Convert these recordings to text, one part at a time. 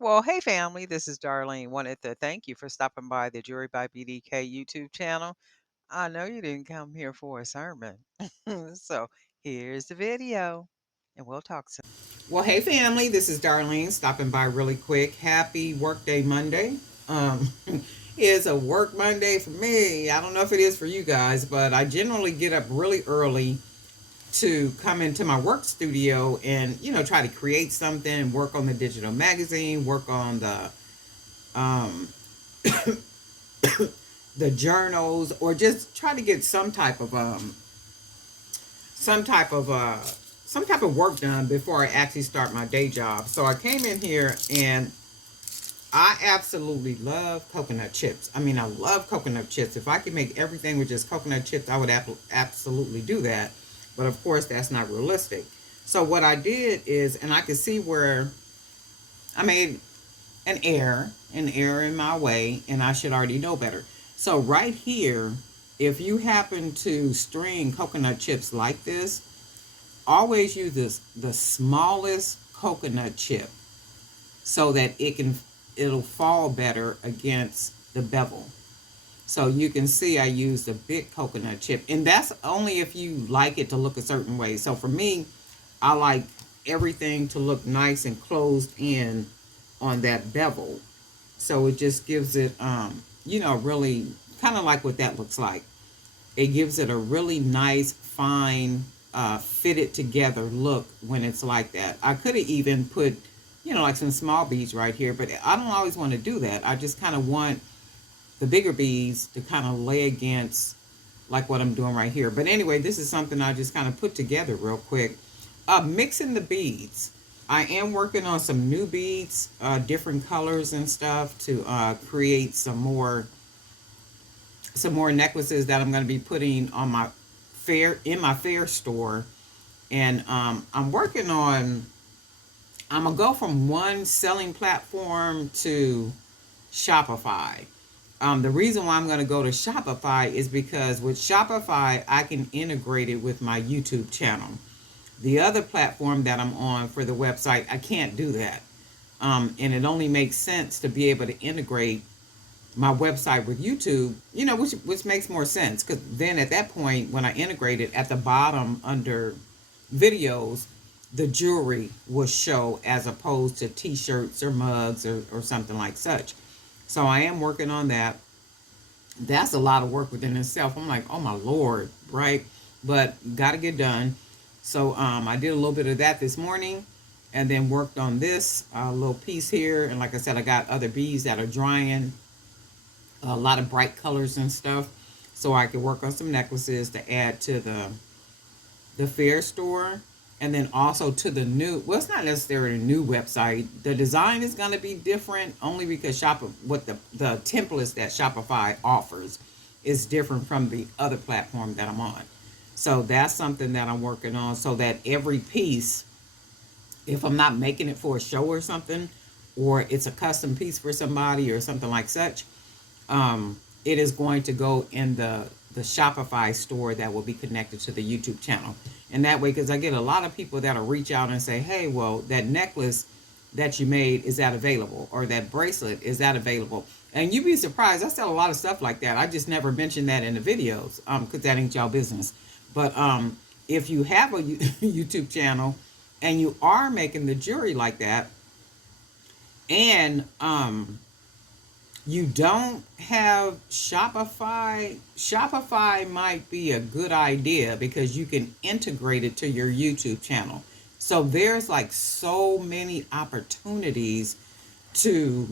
Well, hey family, this is Darlene. Wanted to thank you for stopping by the Jury by BDK YouTube channel. I know you didn't come here for a sermon. So here's the video and we'll talk soon. Well, hey family, this is Darlene stopping by really quick. Happy Workday Monday. Um, it's a work Monday for me. I don't know if it is for you guys, but I generally get up really early to come into my work studio and try to create something, work on the digital magazine, work on um, the journals, or just try to get some type of some type of work done before I actually start my day job. So I came in here and I absolutely love coconut chips. I mean, I love coconut chips. If I could make everything with just coconut chips, I would absolutely do that. But of course, that's not realistic. So what I did is, and I could see where I made an error in my way, and I should already know better. So right here, if you happen to string coconut chips like this, always use the smallest coconut chip so that it'll fall better against the bevel. So you can see I used a big coconut chip, and that's only if you like it to look a certain way. So for me, I like everything to look nice and closed in on that bevel. So it just gives it really kind of like what that looks like. It gives it a really nice, fine, fitted together look when it's like that. I could have even put, like some small beads right here, but I don't always want to do that. I just kind of want the bigger beads to kind of lay against like what I'm doing right here. But anyway, this is something I just kind of put together real quick. Mixing the beads. I am working on some new beads, different colors and stuff to create some more necklaces that I'm going to be putting on my fair store. And I'm working on. I'm gonna go from one selling platform to Shopify. The reason why I'm going to go to Shopify is because with Shopify, I can integrate it with my YouTube channel. The other platform that I'm on for the website, I can't do that. And it only makes sense to be able to integrate my website with YouTube, which makes more sense because then at that point, when I integrate it at the bottom under videos, the jewelry will show as opposed to t-shirts or mugs or something like such. So I am working on that. That's a lot of work within itself. I'm like, oh my Lord, right? But got to get done. So I did a little bit of that this morning and then worked on this little piece here. And like I said, I got other beads that are drying, a lot of bright colors and stuff. So I could work on some necklaces to add to the fair store. And then also to the new, well, it's not necessarily a new website. The design is going to be different only because what the templates that Shopify offers is different from the other platform that I'm on. So that's something that I'm working on so that every piece, if I'm not making it for a show or something, or it's a custom piece for somebody or something like such, it is going to go in the Shopify store that will be connected to the YouTube channel. And that way, because I get a lot of people that'll reach out and say, hey, well, that necklace that you made, is that available? Or that bracelet, is that available? And you'd be surprised. I sell a lot of stuff like that. I just never mention that in the videos because that ain't y'all business. But if you have a YouTube channel and you are making the jewelry like that, and you don't have Shopify, Shopify might be a good idea because you can integrate it to your YouTube channel. So there's like so many opportunities to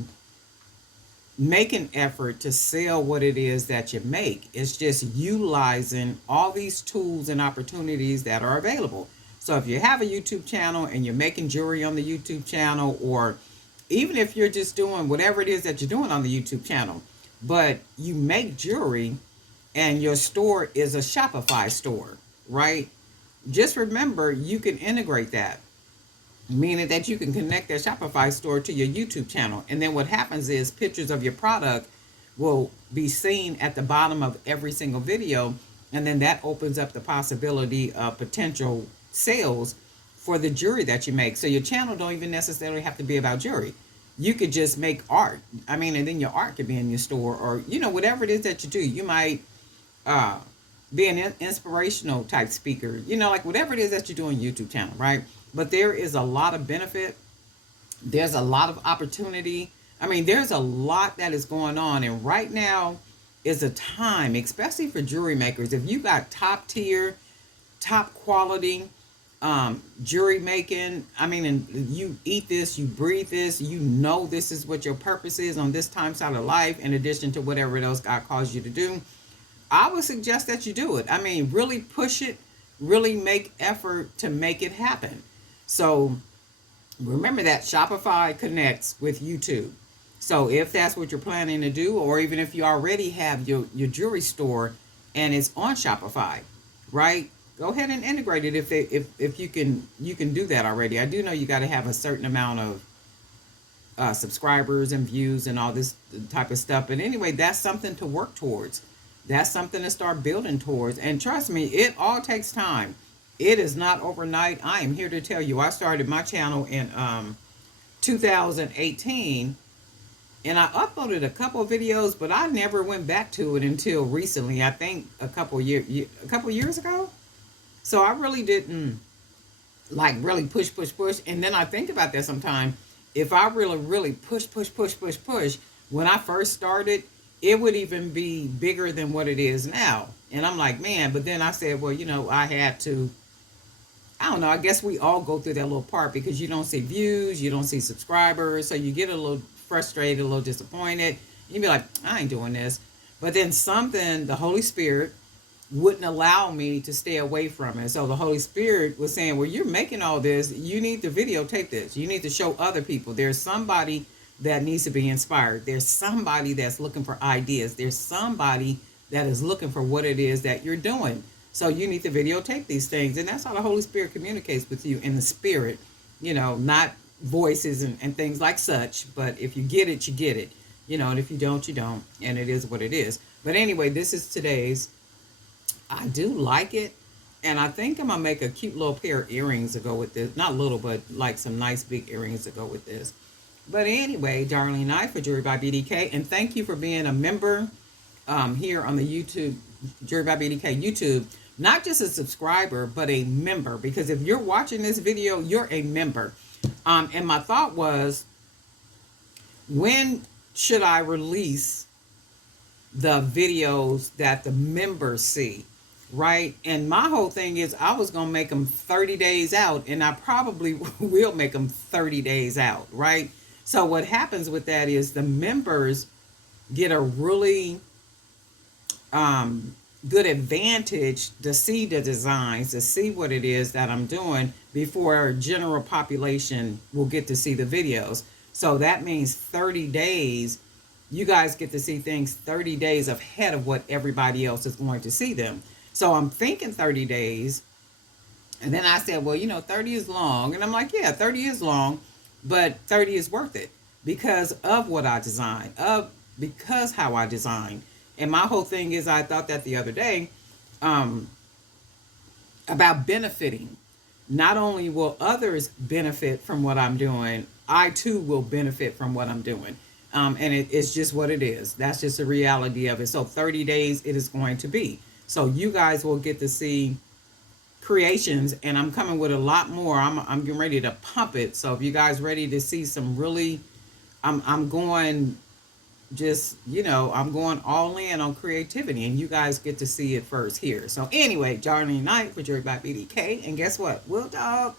make an effort to sell what it is that you make. It's just utilizing all these tools and opportunities that are available. So if you have a YouTube channel and you're making jewelry on the YouTube channel, or even if you're just doing whatever it is that you're doing on the YouTube channel, but you make jewelry and your store is a Shopify store, right? Just remember you can integrate that, meaning that you can connect that Shopify store to your YouTube channel. And then what happens is pictures of your product will be seen at the bottom of every single video. And then that opens up the possibility of potential sales for the jewelry that you make. So your channel don't even necessarily have to be about jewelry. you could just make art. I mean, and then your art could be in your store, or whatever it is that you do. You might uh, be an inspirational type speaker. Like whatever it is that you do on YouTube channel, right? But there is a lot of benefit. There's a lot of opportunity. I mean, there's a lot that is going on, and right now is a time, especially for jewelry makers. If you got top tier, top quality jewelry making, I mean, and you eat this, you breathe this, this is what your purpose is on this time side of life, in addition to whatever else God calls you to do. I would suggest that you do it. I mean, really push it, really make effort to make it happen. So remember that Shopify connects with YouTube. So if that's what you're planning to do, or even if you already have your jewelry store and it's on Shopify, right? Go ahead and integrate it if you can do that already. I do know you got to have a certain amount of subscribers and views and all this type of stuff. But anyway, that's something to work towards. That's something to start building towards. And trust me, it all takes time. It is not overnight. I am here to tell you, I started my channel in 2018, and I uploaded a couple of videos, but I never went back to it until recently. I think a couple years ago. So I really didn't like really push. And then I think about that sometimes. If I really push, when I first started, it would even be bigger than what it is now. And I'm like, man, but then I said, well, I had to, I don't know, I guess we all go through that little part because you don't see views, you don't see subscribers. So you get a little frustrated, a little disappointed. You'd be like, I ain't doing this. But then something, the Holy Spirit wouldn't allow me to stay away from it. So the Holy Spirit was saying, well, you're making all this. You need to videotape this. You need to show other people. There's somebody that needs to be inspired. There's somebody that's looking for ideas. There's somebody that is looking for what it is that you're doing. So you need to videotape these things. And that's how the Holy Spirit communicates with you in the spirit, not voices and things like such. But if you get it, you get it. And if you don't, you don't. And it is what it is. But anyway, this is today's. I do like it. And I think I'm going to make a cute little pair of earrings to go with this. Not little, but like some nice big earrings to go with this. But anyway, Darlene Knight for Jewelry by BDK. And thank you for being a member here on the YouTube, Jewelry by BDK YouTube. Not just a subscriber, but a member. Because if you're watching this video, you're a member. And my thought was, when should I release the videos that the members see? Right? And my whole thing is I was going to make them 30 days out, and I probably will make them 30 days out. Right? So what happens with that is the members get a really good advantage to see the designs, to see what it is that I'm doing before general population will get to see the videos. So that means 30 days, you guys get to see things 30 days ahead of what everybody else is going to see them. So I'm thinking 30 days. And then I said, well, 30 is long. And I'm like, yeah, 30 is long, but 30 is worth it because of what I designed, because how I designed. And my whole thing is, I thought that the other day about benefiting. Not only will others benefit from what I'm doing, I too will benefit from what I'm doing. And it's just what it is. That's just the reality of it. So 30 days it is going to be. So you guys will get to see creations, and I'm coming with a lot more. I'm getting ready to pump it. So if you guys ready to see some really, I'm going just, I'm going all in on creativity, and you guys get to see it first here. So anyway, Darlene Knight for Jewelry by BDK. And guess what? We'll talk.